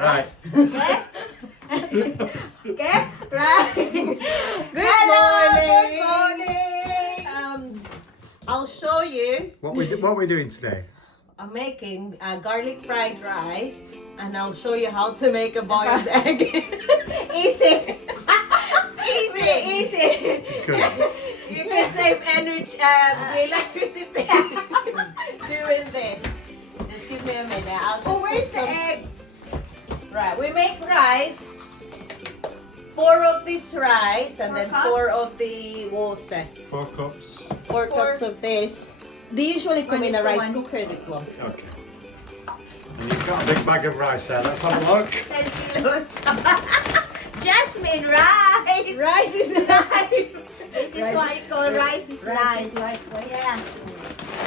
Right. Okay? Okay? Right. Good morning. Good morning. I'll show you. What we doing today? I'm making garlic fried rice, and I'll show you how to make a boiled egg. Easy. Easy. Good. You can save energy, electricity doing this. Just give me a minute. I'll just Oh, where's put the some- egg? Right, we make rice. 4 of this rice, and 4 then cups? 4 of the water. 4 cups. 4 cups of this. They usually come One in is a the rice one. cooker, this one. Okay. And you've got a big bag of rice there. Let's have a look. 10 kilos. Jasmine rice. Rice is life. This is what I call rice is life. Yeah.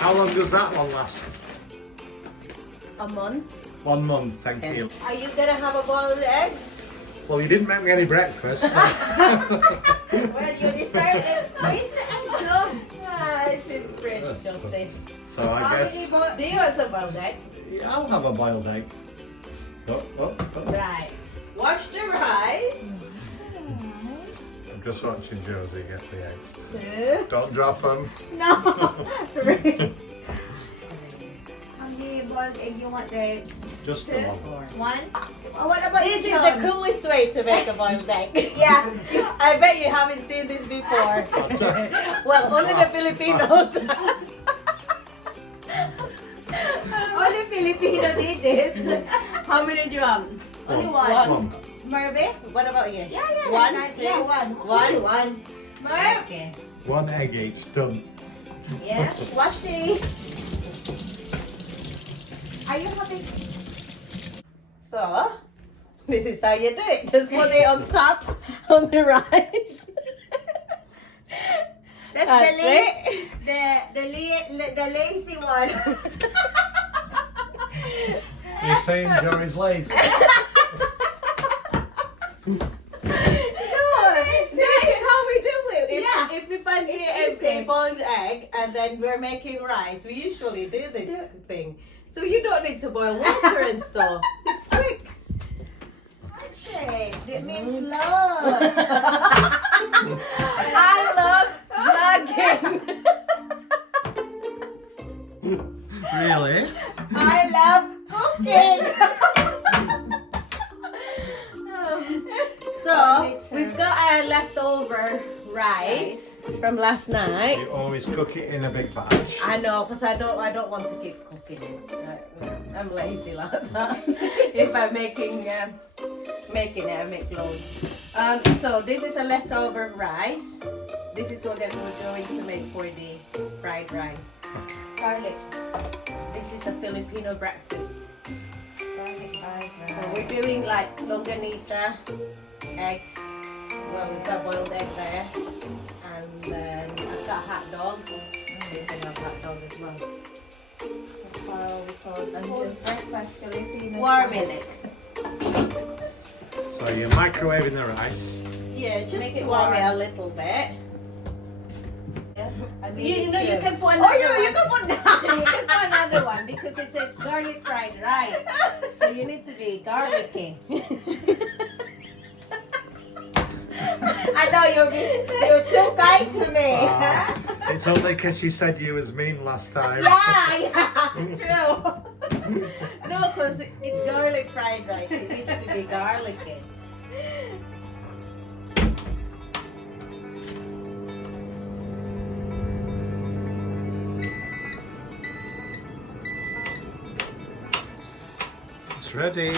How long does that one last? A month. 1 month, thank you. Are you gonna have a boiled egg? Well, you didn't make me any breakfast. So. Well, you deserve it. Where's the egg, Joe? It's in the fridge, Josie. So I How guess many Do you want some boiled egg? yeah, I'll have a boiled egg. Oh. Right. Wash the rice. I'm just watching Josie get the eggs. 2. Don't drop them. No. How many boiled egg you want there? Just the 2? one. 1? Oh, what about This this is the coolest way to make a boiled egg. Yeah. I bet you haven't seen this before. Well, only the Filipinos. Only Filipino did this. How many do you want? Only One. one. Merve? What about you? Yeah. 1, 2, Yeah, one. One. Only one. Merve? Okay. 1 egg each, done. Yeah. Wash the. Are you happy? So, this is how you do it. Just put it on top of the rice. That's That's the lazy, the lazy one. You're saying Joey's lazy. No, this is how we do it. If we fancy It's a easy. boiled egg and then we're making rice, we usually do this thing. So you don't need to boil water and stuff. It's quick. Handshake. That means love. I love vlogging. Really? I love cooking. So we've got our leftover rice from last night. You always cook it in a big batch. I know, because I don't want to keep cooking it. I'm lazy like that. If I'm making it, I make loads. So this is a leftover rice. This is what we're going to make for the fried rice. Garlic. This is a Filipino breakfast. Garlic fried So rice. we're doing like longanisa, egg. Well, we've got boiled egg there. And then I've got hot dog. You can have hot dog as well. That's how we call it. And just Breakfast Filipino. warming it. So you're microwaving the rice. Yeah, just Make to it warm it warm. a little bit. I mean, You know, you can put Oh, another you one. can put that. You can put another one because it's garlic fried rice. So you need to be garlicky. I know you're too kind to me. It's only because you said you was mean last time. Yeah, true. No, because it's garlic fried rice. It needs to be garlicky. It's ready.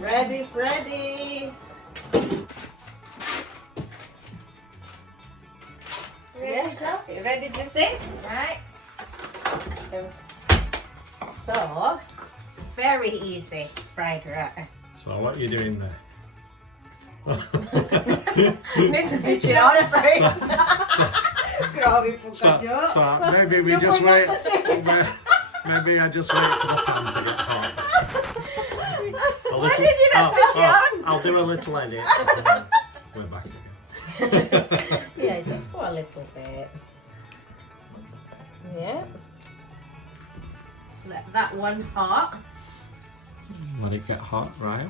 Ready, Freddy. Ready, Joe? Ready to sing? Right. So, very easy fried rice. So what are you doing there? Need to switch it on first. Grabe po So, ka, Joe. so maybe we You just forgot wait. to say. Maybe I just wait for the pan to get hot. Why did you not switch it on? I'll do a little edit. We're back again. Yeah, just for a little bit. Yeah. Let that one hot. Let it get hot, right?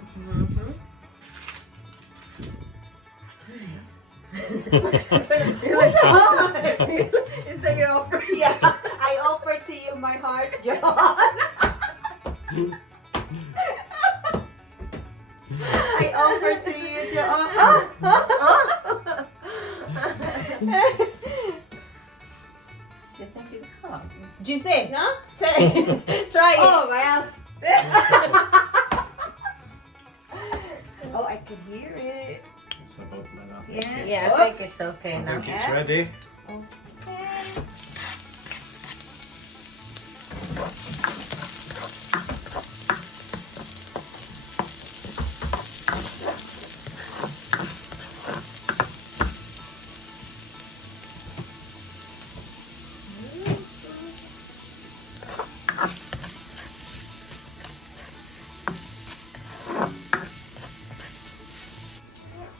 What's hot? Is that your offer? Yeah, I offer to you my heart, John. I offer to you, John. You think it's hot? Juicy, no? Try it. Oh, well. Oh, I can hear it. It's a bubbling, I think. Yeah. Yeah, I think it's okay I now. think it's ready.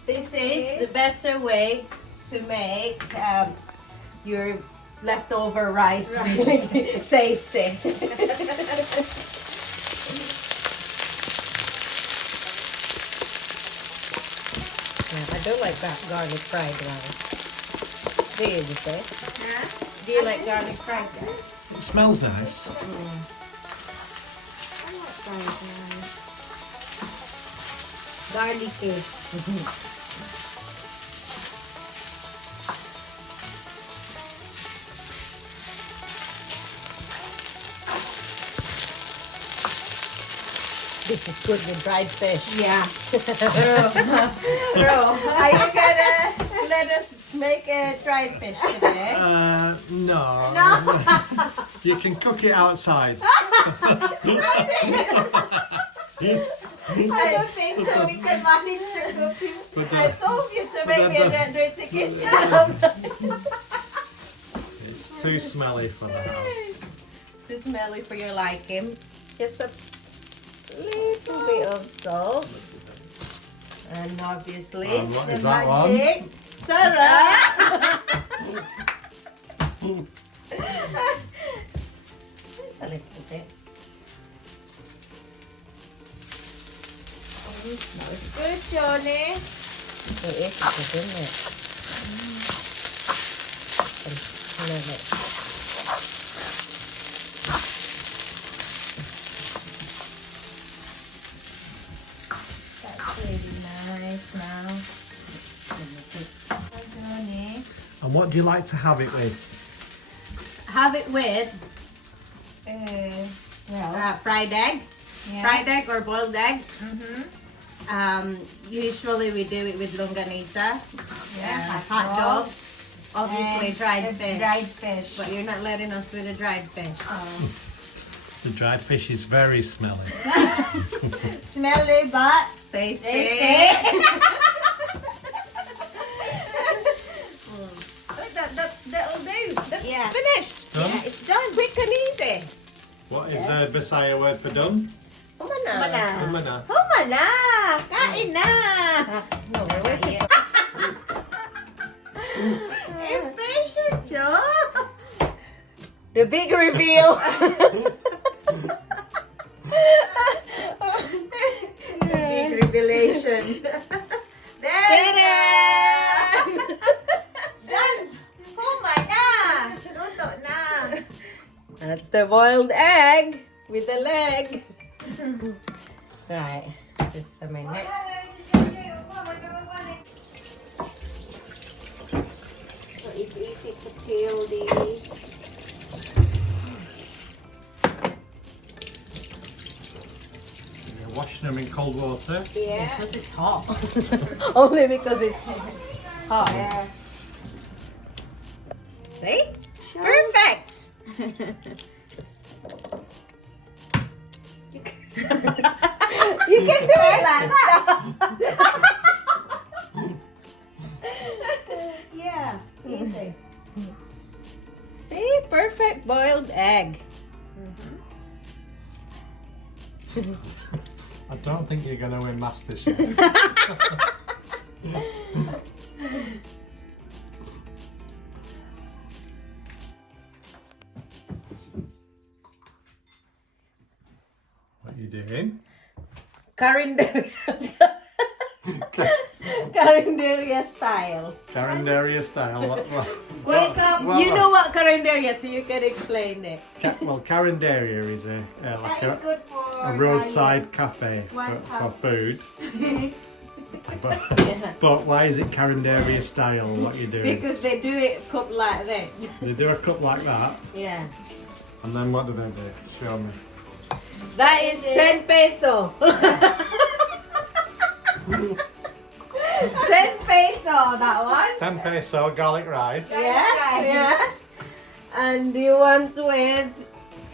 This is the better way to make your leftover rice really tasty. Yeah, I do like that garlic fried rice. Do you, say? Do you like garlic fried rice? It smells nice. Garlicky. This is good with dried fish. Yeah. Bro, are you gonna let us make a dried fish today? No. You can cook it outside. I don't think so. We can manage to cook it. But, I told you to make me a dirty kitchen. it's too smelly for the house. Too smelly for your liking. Just a little bit of salt. And obviously, And what the is that magic Sarah. Just a little bit. It smells good, Johnny. It is good, isn't it? I smell it. That's really nice now. Johnny. And what do you like to have it with? Have it with Well, fried egg. yeah. Fried egg or boiled egg. Mm-hmm. Usually we do it with longanisa, Yeah, hot dogs, obviously And dried the fish. Dried fish. But you're not letting us with the dried fish. The dried fish is very smelly. Smelly but Tasty. tasty. That'll do. That's Yeah. finished. Done? Yeah, it's done. Quick and easy. What is a Bisaya word for done? Umana. Mana? Umana. Huma na! Kain na! No, we're waiting. Impatient, Joe! The big reveal. Big revelation. There! Done! Huma na! Luto na! That's the boiled egg with the leg. Right. Just a minute. So it's easy to peel the... You're washing them in cold water. Yeah. Because it's hot. Only because it's hot. Yeah. See? Perfect. You can do it like that. Yeah. Easy. See? Perfect boiled egg. I don't think you're going to win Masters yet. What are you doing? Carinderia style. Carinderia style. Welcome. You know what carinderia, so you can explain it. Well, Carinderia is a like That is good for a roadside cafe for food. But why is it Carinderia style? What you doing? Because they do it cooked like this. They do a cup like that, Yeah. and then what do they do? Show me. That is 10 peso. 10 peso, that one. 10 peso garlic rice. Yeah, yeah. And you want with,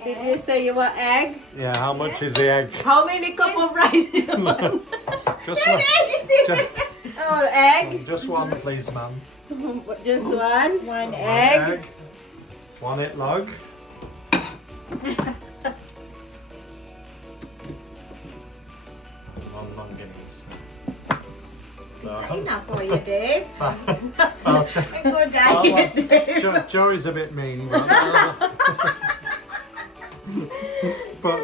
did you say you want egg? Yeah, how much is the egg? How many cup of rice do you want? Just one. Oh, egg? Just one, please, ma'am. Just one? One One egg. One it log. One Guinness. Is that enough for you, Dave? I'll check. Good diet, Dave. Joey's a bit mean, but